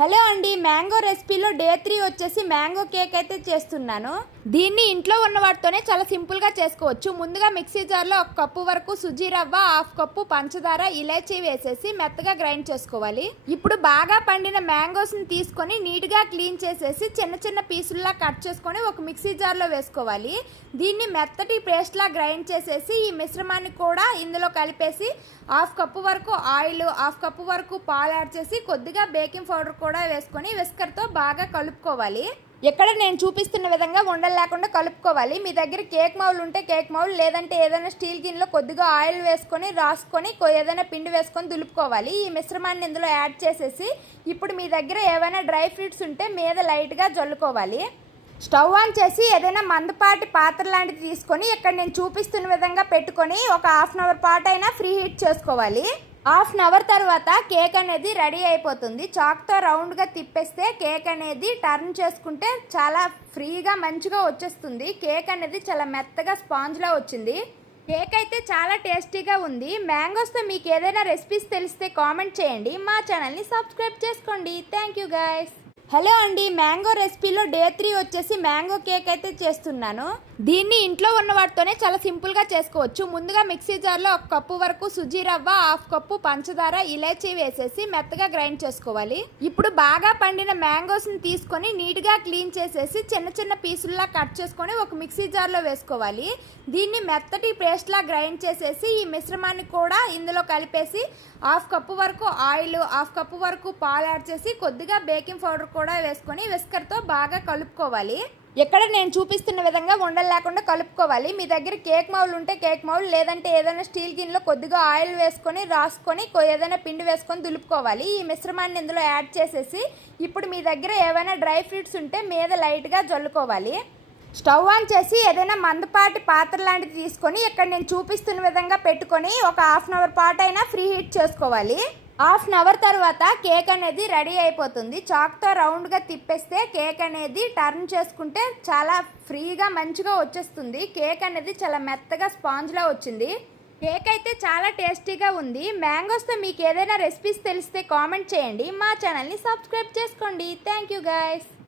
Hello అండి, mango రెసిపీలో day 3 వచ్చేసి mango cake అయితే చేస్తున్నాను. దీన్ని ఇంట్లో ఉన్న వాటితోనే చాలా సింపుల్గా చేసుకోవచ్చు. ముందుగా మిక్సీ జార్లో 1 కప్పు వరకు సుజీ రవ్వ, 1/2 కప్పు పంచదార, ఇలాచీ వేసేసి మెత్తగా గ్రైండ్ చేసుకోవాలి. ఇప్పుడు బాగా పండిన మ్యాంగోస్ని తీసుకొని నీట్గా క్లీన్ చేసేసి చిన్న చిన్న పీసుల్లా కట్ చేసుకొని ఒక మిక్సీ జార్లో వేసుకోవాలి. దీన్ని మెత్తటి పేస్ట్లా గ్రైండ్ చేసేసి ఈ మిశ్రమాన్ని కూడా ఇందులో కలిపేసి 1/2 కప్పు వరకు ఆయిల్, 1/2 కప్పు వరకు పాలు యాడ్ చేసి కొద్దిగా బేకింగ్ పౌడర్ కూడా వేసుకొని విస్కర్తో బాగా కలుపుకోవాలి. ఇక్కడ నేను చూపిస్తున్న విధంగా ఉండలు లేకుండా కలుపుకోవాలి. మీ దగ్గర కేక్ మౌల్ ఉంటే కేక్ మౌల్, లేదంటే ఏదైనా స్టీల్ గిన్నెలో కొద్దిగా ఆయిల్ వేసుకొని రాసుకొని ఏదైనా పిండి వేసుకొని దులుపుకోవాలి. ఈ మిశ్రమాన్ని ఇందులో యాడ్ చేసేసి ఇప్పుడు మీ దగ్గర ఏవైనా డ్రై ఫ్రూట్స్ ఉంటే మీద లైట్గా జల్లుకోవాలి. స్టవ్ ఆన్ చేసి ఏదైనా మందపాటి పాత్ర లాంటిది తీసుకొని ఇక్కడ నేను చూపిస్తున్న విధంగా పెట్టుకొని ఒక 1/2 అవర్ పాటు అయినా ఫ్రీ హీట్ చేసుకోవాలి. 1/2 అవర్ తర్వాత కేక్ అనేది రెడీ అయిపోతుంది. చాక్తో రౌండ్గా తిప్పేస్తే కేక్ అనేది టర్న్ చేసుకుంటే చాలా ఫ్రీగా మంచిగా వచ్చేస్తుంది. కేక్ అనేది చాలా మెత్తగా స్పాంజ్లా వచ్చింది. కేక్ అయితే చాలా టేస్టీగా ఉంది. మ్యాంగోస్తో మీకు ఏదైనా రెసిపీస్ తెలిస్తే కామెంట్ చేయండి. మా ఛానల్ని సబ్స్క్రైబ్ చేసుకోండి. Thank you guys. హలో అండి, మ్యాంగో రెసిపీలో డే 3 వచ్చేసి మ్యాంగో కేక్ అయితే చేస్తున్నాను. దీన్ని ఇంట్లో ఉన్న వాటితోనే చాలా సింపుల్గా చేసుకోవచ్చు. ముందుగా మిక్సీ జార్లో 1 కప్పు వరకు సుజీ రవ్వ, 1/2 కప్పు పంచదార, ఇలాచీ వేసేసి మెత్తగా గ్రైండ్ చేసుకోవాలి. ఇప్పుడు బాగా పండిన మ్యాంగోస్ని తీసుకొని నీట్గా క్లీన్ చేసేసి చిన్న చిన్న పీసుల్లా కట్ చేసుకొని ఒక మిక్సీ జార్లో వేసుకోవాలి. దీన్ని మెత్తటి పేస్ట్లా గ్రైండ్ చేసేసి ఈ మిశ్రమాన్ని కూడా ఇందులో కలిపేసి 1/2 కప్పు వరకు ఆయిల్, 1/2 కప్పు వరకు పాలు యాడ్ చేసి కొద్దిగా బేకింగ్ పౌడర్ కూడా వేసుకొని విస్కర్తో బాగా కలుపుకోవాలి. ఇక్కడ నేను చూపిస్తున్న విధంగా ఉండలు లేకుండా కలుపుకోవాలి. మీ దగ్గర కేక్ మౌల్ ఉంటే కేక్ మౌల్, లేదంటే ఏదైనా స్టీల్ గిన్నెలో కొద్దిగా ఆయిల్ వేసుకొని రాసుకొని ఏదైనా పిండి వేసుకొని దులుపుకోవాలి. ఈ మిశ్రమాన్ని ఇందులో యాడ్ చేసేసి ఇప్పుడు మీ దగ్గర ఏవైనా డ్రై ఫ్రూట్స్ ఉంటే మీద లైట్గా జల్లుకోవాలి. స్టవ్ ఆన్ చేసి ఏదైనా మందపాటి పాత్ర లాంటిది తీసుకొని ఇక్కడ నేను చూపిస్తున్న విధంగా పెట్టుకొని ఒక 1/2 అవర్ పాటు అయినా ఫ్రీ హీట్ చేసుకోవాలి. 1/2 అవర్ తర్వాత కేక్ అనేది రెడీ అయిపోతుంది. చాక్తో రౌండ్గా తిప్పేస్తే కేక్ అనేది టర్న్ చేసుకుంటే చాలా ఫ్రీగా మంచిగా వచ్చేస్తుంది. కేక్ అనేది చాలా మెత్తగా స్పాంజ్లా వచ్చింది. కేక్ అయితే చాలా టేస్టీగా ఉంది. మ్యాంగోస్తో మీకు ఏదైనా రెసిపీస్ తెలిస్తే కామెంట్ చేయండి. మా ఛానల్ని సబ్స్క్రైబ్ చేసుకోండి. Thank you guys.